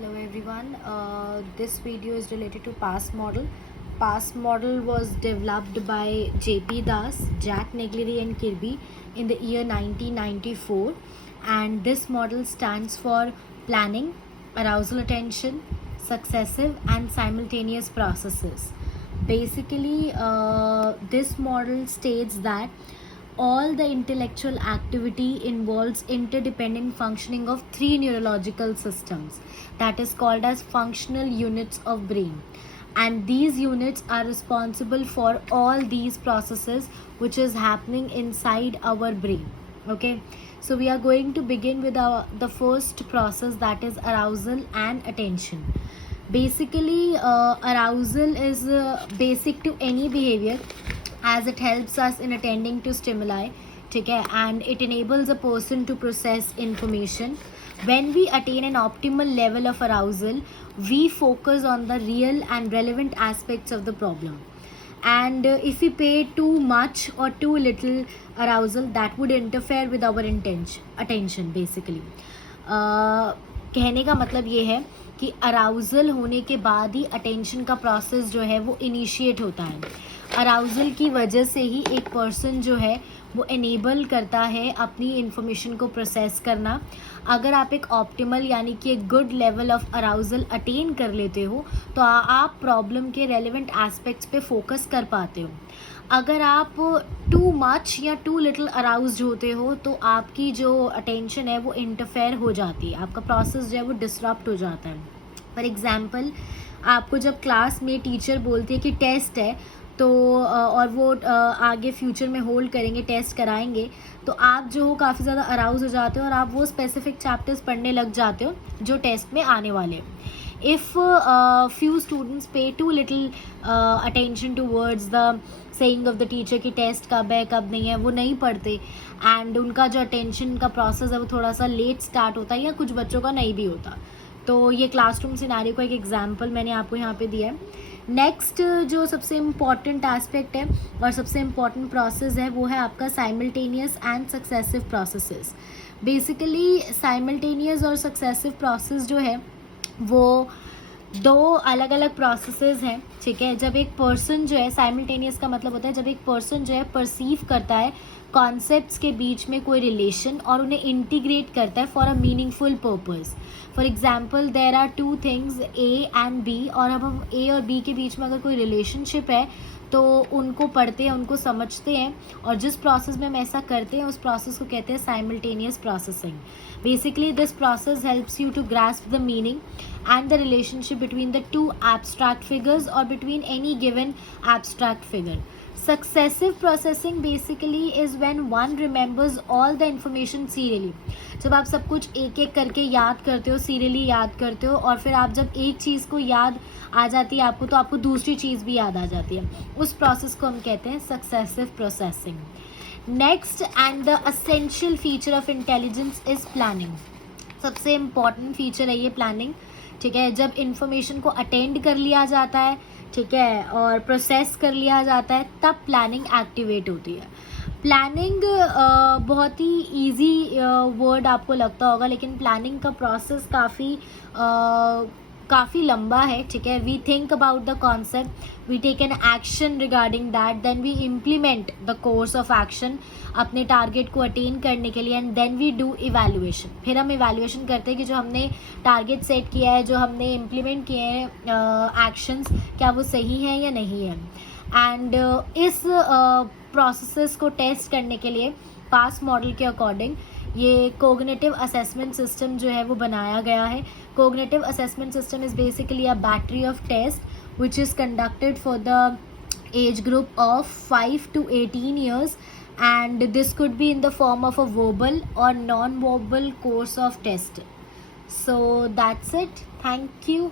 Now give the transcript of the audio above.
Hello everyone. This video is related to PASS model. PASS model was developed by J.P. Das, Jack Negley and Kirby in the year 1994, and this model stands for planning, arousal attention, successive and simultaneous processes. Basically, this model states that all the intellectual activity involves interdependent functioning of three neurological systems that is called as functional units of brain, and these units are responsible for all these processes which is happening inside our brain. Okay, so we are going to begin with the first process, that is arousal and attention. Basically, arousal is basic to any behavior as it helps us in attending to stimuli, okay, and it enables a person to process information. When we attain an optimal level of arousal, we focus on the real and relevant aspects of the problem. And if we pay too much or too little arousal, that would interfere with our attention basically. कहने का मतलब ये है कि arousal होने के बाद ही attention का प्रोसेस जो है वो इनिशिएट होता है. अराउजल की वजह से ही एक पर्सन जो है वो एनेबल करता है अपनी इन्फॉर्मेशन को प्रोसेस करना. अगर आप एक ऑप्टिमल यानी कि एक good level of arousal attain कर लेते हो तो आप प्रॉब्लम के रेलेवेंट एस्पेक्ट्स पे फोकस कर पाते हो. अगर आप टू मच या टू लिटिल अराउज्ड होते हो तो आपकी जो अटेंशन है वो इंटरफेयर हो जाती है, आपका प्रोसेस जो है वो डिसरप्ट हो जाता है. फॉर एग्जांपल, आपको जब क्लास में टीचर बोलती है कि टेस्ट है तो और वो आगे फ्यूचर में होल्ड करेंगे, टेस्ट कराएंगे, तो आप जो हो काफ़ी ज़्यादा अराउज हो जाते हो और आप वो स्पेसिफिक चैप्टर्स पढ़ने लग जाते हो जो टेस्ट में आने वाले हैं. If few students pay too little attention towards the saying of the teacher कि टेस्ट कब है कब नहीं है, वो नहीं पढ़ते, एंड उनका जो अटेंशन का प्रोसेस है वो थोड़ा सा लेट स्टार्ट होता है या कुछ बच्चों का नहीं भी होता. तो ये क्लासरूम सिनेरियो का एक एग्जाम्पल मैंने आपको यहाँ पे दिया है. नेक्स्ट जो सबसे इम्पॉर्टेंट एस्पेक्ट है और सबसे इम्पॉर्टेंट प्रोसेस है वो है आपका simultaneous and successive processes. Basically simultaneous और सक्सेसिव प्रोसेस जो है वो दो अलग अलग प्रोसेसेस हैं, ठीक है. जब एक पर्सन जो है, साइमल्टेनियस का मतलब होता है जब एक पर्सन जो है परसीव करता है कॉन्सेप्ट्स के बीच में कोई रिलेशन और उन्हें इंटीग्रेट करता है for a meaningful purpose. For example, there are two things A and B, और अब हम ए और बी के बीच में अगर कोई रिलेशनशिप है तो उनको पढ़ते हैं, उनको समझते हैं, और जिस प्रोसेस में हम ऐसा करते हैं उस प्रोसेस को कहते हैं simultaneous processing. Basically this process helps you to grasp the meaning and the relationship between the two abstract figures or between any given abstract figure. Successive processing basically is when one remembers all the information serially. जब आप सब कुछ एक एक करके याद करते हो, सीरियली याद करते हो, और फिर आप जब एक चीज़ को याद आ जाती है आपको तो आपको दूसरी चीज़ भी याद आ जाती है. उस प्रोसेस को हम कहते हैं successive processing. Next and the essential feature of intelligence is planning. सबसे इम्पॉर्टेंट फीचर है ये प्लानिंग, ठीक है. जब इन्फॉर्मेशन को अटेंड कर लिया जाता है, ठीक है, और प्रोसेस कर लिया जाता है, तब प्लानिंग एक्टिवेट होती है. प्लानिंग बहुत ही इजी वर्ड आपको लगता होगा, लेकिन प्लानिंग का प्रोसेस काफ़ी लंबा है, ठीक है. We think about the concept, we take an action regarding that, then we implement the course of action अपने टारगेट को अटेन करने के लिए, and then we do evaluation. फिर हम इवैल्यूएशन करते हैं कि जो हमने टारगेट सेट किया है, जो हमने इम्प्लीमेंट किए हैं एक्शंस, क्या वो सही हैं या नहीं है. एंड इस प्रोसेसेस को टेस्ट करने के लिए पास मॉडल के अकॉर्डिंग ये कोग्निटिव असेसमेंट सिस्टम जो है वो बनाया गया है. Cognitive assessment system is basically a battery of test which is conducted for the age group of 5 to 18 years, and this could be in the form of a verbal or non-verbal course of test. So that's it. Thank you.